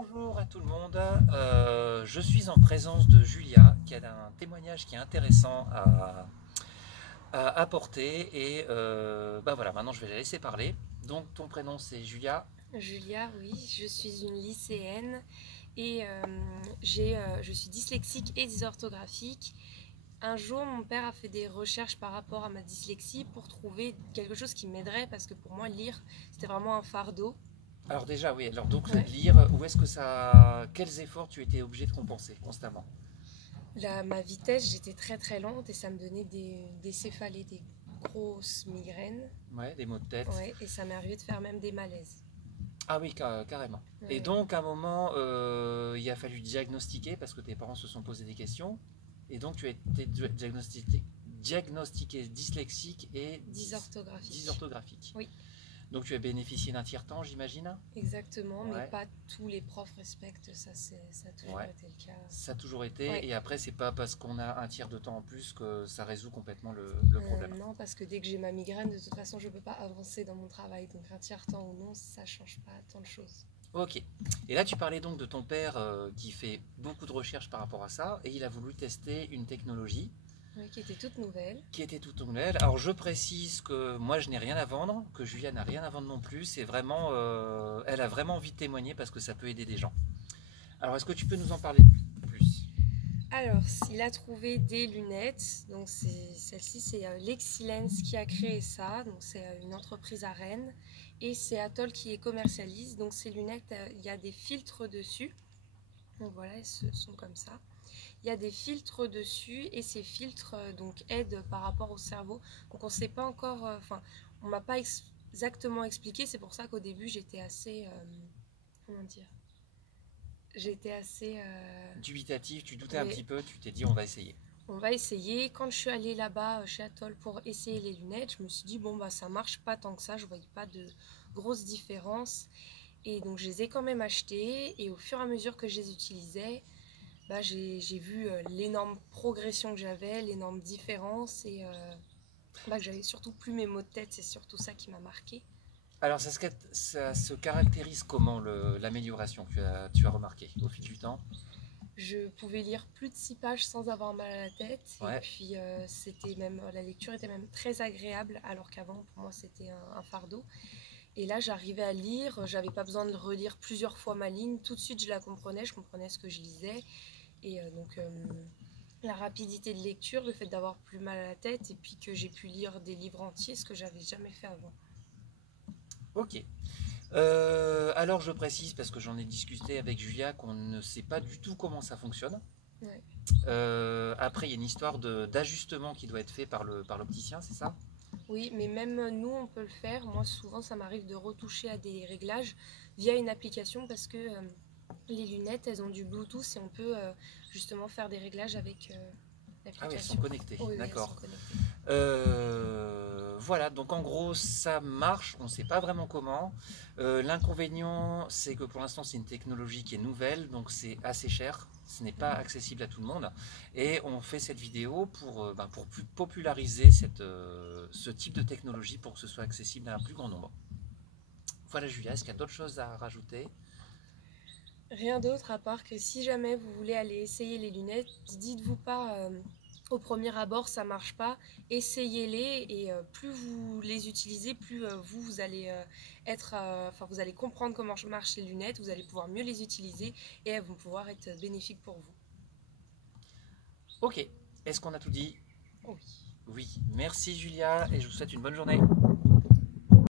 Bonjour à tout le monde. Je suis en présence de Julia qui a un témoignage qui est intéressant à apporter et bah voilà, maintenant je vais la laisser parler. Donc ton prénom c'est Julia. Julia, oui, je suis une lycéenne et je suis dyslexique et dysorthographique. Un jour, mon père a fait des recherches par rapport à ma dyslexie pour trouver quelque chose qui m'aiderait parce que pour moi, lire, c'était vraiment un fardeau. Alors déjà oui, alors donc Ouais. lire, où est-ce que ça, quels efforts tu étais obligé de compenser constamment? Ma vitesse, j'étais très très lente et ça me donnait des céphalées, des grosses migraines. Ouais, des maux de tête. Ouais, et ça m'est arrivé de faire même des malaises. Ah oui, carrément. Ouais, Et ouais. donc à un moment, il a fallu diagnostiquer parce que tes parents se sont posé des questions. Et donc tu as été diagnostiqué dyslexique et Dysorthographique. dysorthographique. Oui. Donc tu as bénéficié d'un tiers-temps, j'imagine? Exactement, mais Ouais, pas tous les profs respectent ça, ça a toujours ouais. été le cas. Ça a toujours été. Ouais, Et après, c'est pas parce qu'on a un tiers de temps en plus que ça résout complètement le problème. non, parce que dès que j'ai ma migraine, de toute façon, je peux pas avancer dans mon travail. Donc un tiers-temps ou non, ça change pas tant de choses. Ok. Et là, tu parlais donc de ton père qui fait beaucoup de recherches par rapport à ça. Et il a voulu tester une technologie Oui, qui était toute nouvelle. qui était toute nouvelle. Alors je précise que moi je n'ai rien à vendre, que Julia n'a rien à vendre non plus. C'est vraiment, elle a vraiment envie de témoigner parce que ça peut aider des gens. Alors est-ce que tu peux nous en parler plus? Alors, il a trouvé des lunettes. Donc celle-ci, c'est Lexilens qui a créé ça. Donc c'est une entreprise à Rennes. Et c'est Atoll qui les commercialise. Donc ces lunettes, il y a des filtres dessus. Donc voilà, elles sont comme ça. Il y a des filtres dessus et ces filtres donc aident par rapport au cerveau. Donc on ne sait pas encore, enfin, on m'a pas exactement expliqué. C'est pour ça qu'au début j'étais assez, comment dire, j'étais assez, Dubitatif, tu doutais un oui, petit peu, tu t'es dit on va essayer. on va essayer. Quand je suis allée là-bas chez Atoll pour essayer les lunettes, je me suis dit bon bah ça marche pas tant que ça. Je voyais pas de grosses différences et donc je les ai quand même achetées et au fur et à mesure que je les utilisais, bah, j'ai vu l'énorme progression que j'avais, l'énorme différence et bah, que j'avais surtout plus mes maux de tête, c'est surtout ça qui m'a marqué. Alors ça se caractérise comment l'amélioration que tu as remarqué au fil du temps? Je pouvais lire plus de 6 pages sans avoir mal à la tête et Ouais. puis c'était même, la lecture était même très agréable alors qu'avant pour moi c'était un fardeau. Et là j'arrivais à lire, j'avais pas besoin de relire plusieurs fois ma ligne, tout de suite je comprenais ce que je lisais et la rapidité de lecture, le fait d'avoir plus mal à la tête et puis que j'ai pu lire des livres entiers, ce que j'avais jamais fait avant. Ok. Alors je précise parce que j'en ai discuté avec Julia qu'on ne sait pas du tout comment ça fonctionne. Ouais. Après il y a une histoire d'ajustement qui doit être fait par l'opticien, c'est ça? Oui, mais même nous, on peut le faire. Moi, souvent, ça m'arrive de retoucher à des réglages via une application parce que les lunettes, elles ont du Bluetooth et on peut justement faire des réglages avec Ah oui, elles sont l'application. connectées, Oui, oui, elles sont d'accord. connectées. Voilà, donc en gros ça marche, on ne sait pas vraiment comment. L'inconvénient c'est que pour l'instant c'est une technologie qui est nouvelle, donc c'est assez cher, ce n'est pas accessible à tout le monde. Et on fait cette vidéo pour populariser ce type de technologie pour que ce soit accessible à un plus grand nombre. Voilà Julia, est-ce qu'il y a d'autres choses à rajouter? Rien d'autre à part que si jamais vous voulez aller essayer les lunettes, dites-vous pas au premier abord ça marche pas, essayez-les et plus vous les utilisez, plus vous allez être, enfin vous allez comprendre comment marchent les lunettes, vous allez pouvoir mieux les utiliser et elles vont pouvoir être bénéfiques pour vous. Ok, est-ce qu'on a tout dit? Oui. Oui, merci Julia et je vous souhaite une bonne journée.